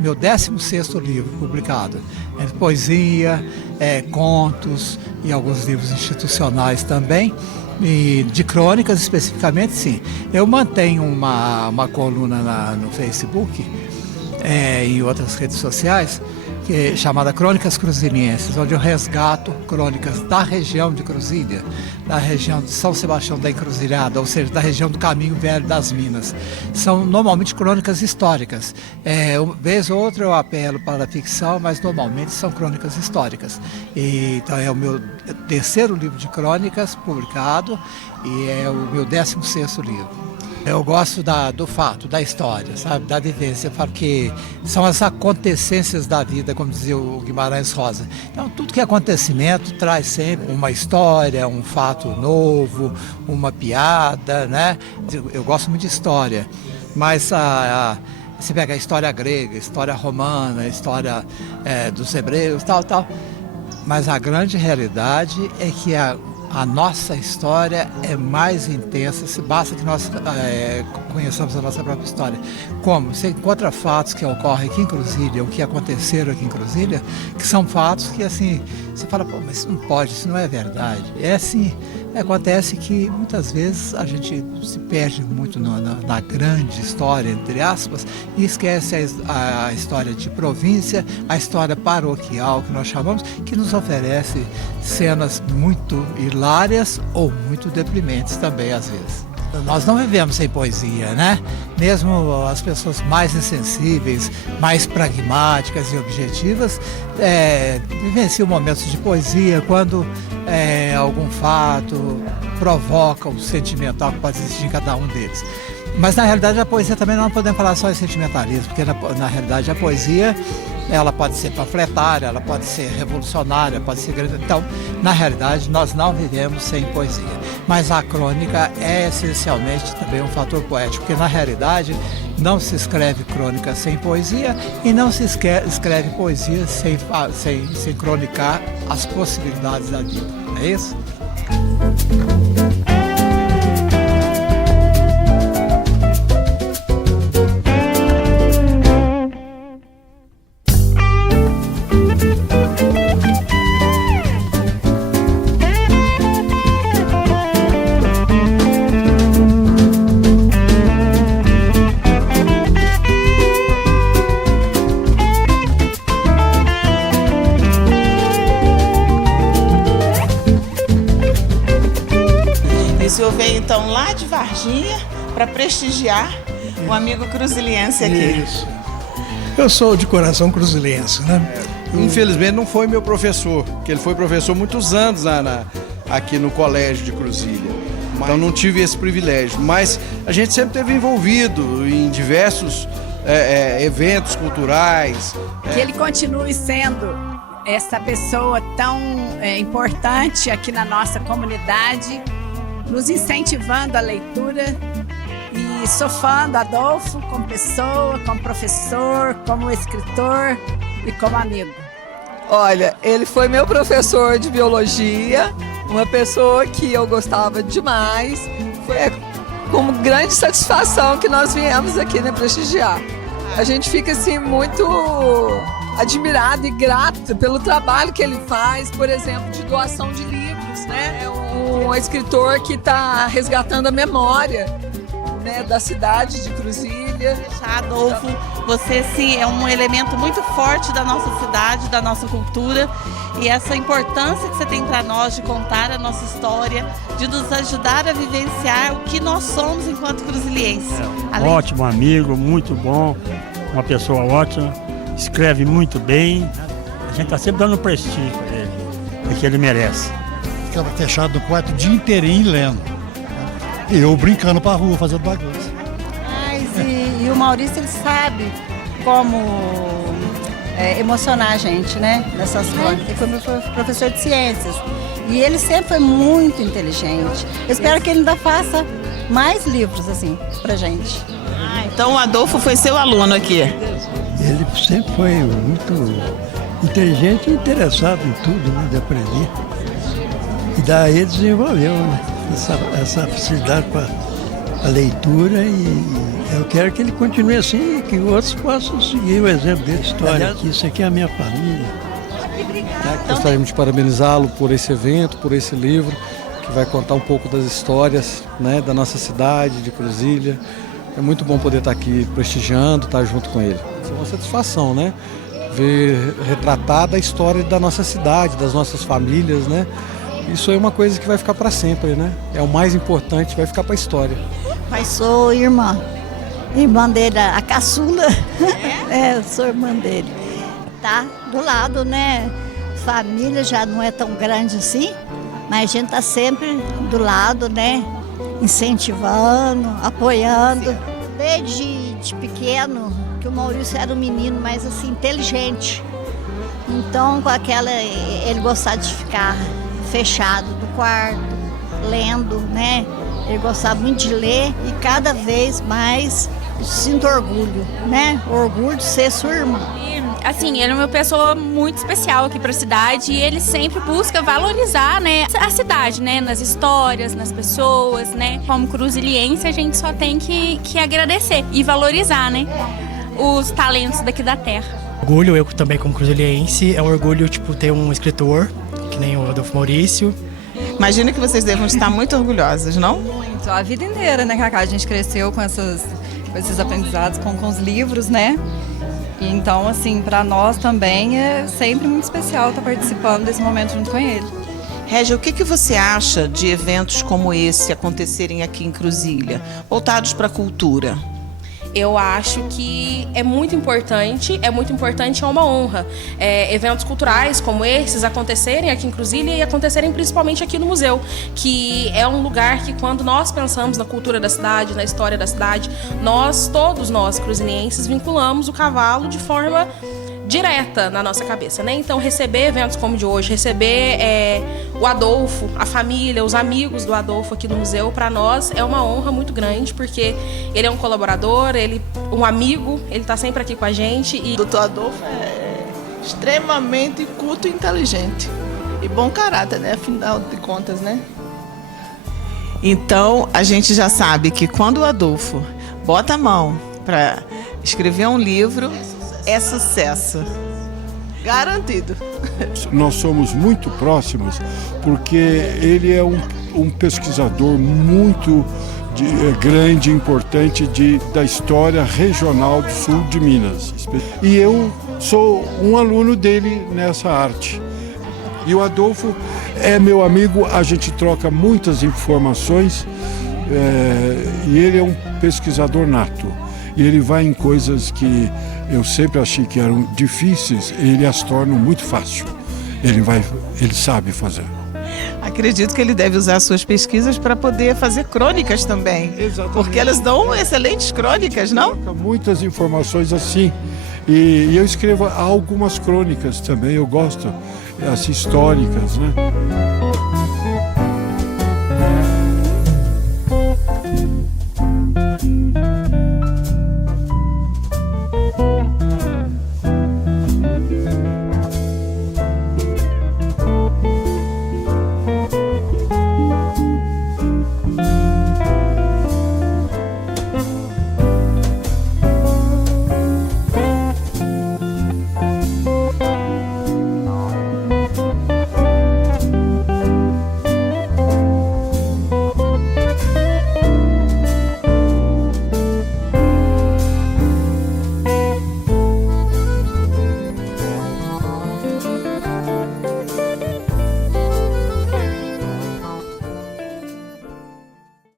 Meu 16º livro publicado. É poesia, contos e alguns livros institucionais também. E de crônicas especificamente, sim. Eu mantenho uma coluna no Facebook e outras redes sociais chamada Crônicas Cruzilienses, onde eu resgato crônicas da região de Cruzília, da região de São Sebastião da Encruzilhada, ou seja, da região do Caminho Velho das Minas. São normalmente crônicas históricas. Vez ou outra eu apelo para a ficção, mas normalmente são crônicas históricas. Então é o meu 3º livro de crônicas publicado e é o meu 16º livro. Eu gosto do fato, da história, sabe, da vivência. Eu falo que são as acontecências da vida, como dizia o Guimarães Rosa. Então, tudo que é acontecimento traz sempre uma história, um fato novo, uma piada, né? Eu gosto muito de história, mas você pega a história grega, a história romana, a história dos hebreus, tal. Mas a grande realidade é que a nossa história é mais intensa, basta que nós conheçamos a nossa própria história. Como? Você encontra fatos que ocorrem aqui em Cruzília, o que aconteceram aqui em Cruzília, que são fatos que, assim, você fala, pô, mas isso não pode, isso não é verdade. É assim, acontece que muitas vezes a gente se perde muito na grande história, entre aspas, e esquece a história de província, a história paroquial, que nós chamamos, que nos oferece cenas muito hilárias ou muito deprimentes também, às vezes. Nós não vivemos sem poesia, né? Mesmo as pessoas mais insensíveis, mais pragmáticas e objetivas, vivenciam momentos de poesia quando algum fato provoca o sentimental que pode existir em cada um deles. Mas na realidade a poesia também não podemos falar só em sentimentalismo, porque na realidade a poesia ela pode ser panfletária, ela pode ser revolucionária, pode ser grande. Então, na realidade, nós não vivemos sem poesia. Mas a crônica é essencialmente também um fator poético, porque na realidade não se escreve crônica sem poesia e não se escreve poesia sem cronicar as possibilidades da vida. Não é isso? O senhor veio então lá de Varginha para prestigiar um amigo cruziliense aqui. Isso. Eu sou de coração cruziliense, né? Infelizmente não foi meu professor, porque ele foi professor muitos anos aqui no colégio de Cruzília. Então não tive esse privilégio. Mas a gente sempre esteve envolvido em diversos eventos culturais. Que ele continue sendo essa pessoa tão importante aqui na nossa comunidade, nos incentivando a leitura e sou fã do Adolfo como pessoa, como professor, como escritor e como amigo. Olha, ele foi meu professor de biologia, uma pessoa que eu gostava demais. Foi com grande satisfação que nós viemos aqui, né, prestigiar. A gente fica assim muito admirado e grato pelo trabalho que ele faz, por exemplo, de doação de livros, né? É um escritor que está resgatando a memória, né, da cidade de Cruzília. Adolfo, você sim é um elemento muito forte da nossa cidade, da nossa cultura, e essa importância que você tem para nós de contar a nossa história, de nos ajudar a vivenciar o que nós somos enquanto cruzilienses. Ótimo amigo, muito bom, uma pessoa ótima, escreve muito bem, a gente está sempre dando prestígio para ele, porque ele merece. Ficava fechado no quarto o dia inteirinho lendo. E eu brincando pra rua, fazendo bagunça. E o Maurício, ele sabe como emocionar a gente, né? Nessas crônicas. Ele foi meu professor de ciências. E ele sempre foi muito inteligente. Eu espero que ele ainda faça mais livros, assim, pra gente. Então o Adolfo foi seu aluno aqui. Ele sempre foi muito inteligente e interessado em tudo, né, de aprender. E daí ele desenvolveu, né, essa facilidade para a leitura e eu quero que ele continue assim e que outros possam seguir o exemplo dele. História, que isso aqui é a minha família. Gostaríamos de parabenizá-lo por esse evento, por esse livro, que vai contar um pouco das histórias, né, da nossa cidade, de Cruzília. É muito bom poder estar aqui prestigiando, estar junto com ele. É uma satisfação, né? Ver retratada a história da nossa cidade, das nossas famílias, né? Isso é uma coisa que vai ficar para sempre, né? É o mais importante, vai ficar para a história. Mas sou irmã dele, a caçula. Eu sou irmã dele. Tá do lado, né? Família já não é tão grande assim, mas a gente tá sempre do lado, né? Incentivando, apoiando. Desde pequeno, que o Maurício era um menino mais assim, inteligente. Então, com aquela, ele gostava de ficar fechado no quarto, lendo, né? Ele gostava muito de ler e cada vez mais sinto orgulho, né? Orgulho de ser sua irmã. Assim, ele é uma pessoa muito especial aqui para a cidade e ele sempre busca valorizar, né, a cidade, né, nas histórias, nas pessoas, né. Como cruziliense, a gente só tem que agradecer e valorizar, né, os talentos daqui da terra. Orgulho, eu também como cruziliense, é um orgulho, tipo, ter um escritor, que nem o Adolfo Maurício. Imagino que vocês devam estar muito orgulhosos, não? Muito, a vida inteira, né, Cacá? A gente cresceu com esses aprendizados, com os livros, né? Então, assim, para nós também é sempre muito especial estar participando desse momento junto com ele. Régia, o que você acha de eventos como esse acontecerem aqui em Cruzília, voltados para a cultura? Eu acho que é muito importante, é uma honra. Eventos culturais como esses acontecerem aqui em Cruzília e acontecerem principalmente aqui no museu, que é um lugar que quando nós pensamos na cultura da cidade, na história da cidade, todos nós cruzilienses, vinculamos o cavalo de forma direta na nossa cabeça, né? Então, receber eventos como o de hoje, receber o Adolfo, a família, os amigos do Adolfo aqui no museu, para nós é uma honra muito grande, porque ele é um colaborador, um amigo, ele está sempre aqui com a gente. O doutor Adolfo é extremamente culto e inteligente. E bom caráter, né? Afinal de contas, né? Então, a gente já sabe que quando o Adolfo bota a mão para escrever um livro, é sucesso. Garantido. Nós somos muito próximos porque ele é um pesquisador muito grande e importante da história regional do sul de Minas. E eu sou um aluno dele nessa arte. E o Adolfo é meu amigo, a gente troca muitas informações e ele é um pesquisador nato. E ele vai em coisas que eu sempre achei que eram difíceis, ele as torna muito fácil. Ele sabe fazer. Acredito que ele deve usar suas pesquisas para poder fazer crônicas também. Exatamente. Porque elas dão excelentes crônicas, não? Muitas informações assim. E eu escrevo algumas crônicas também, eu gosto, as históricas, né?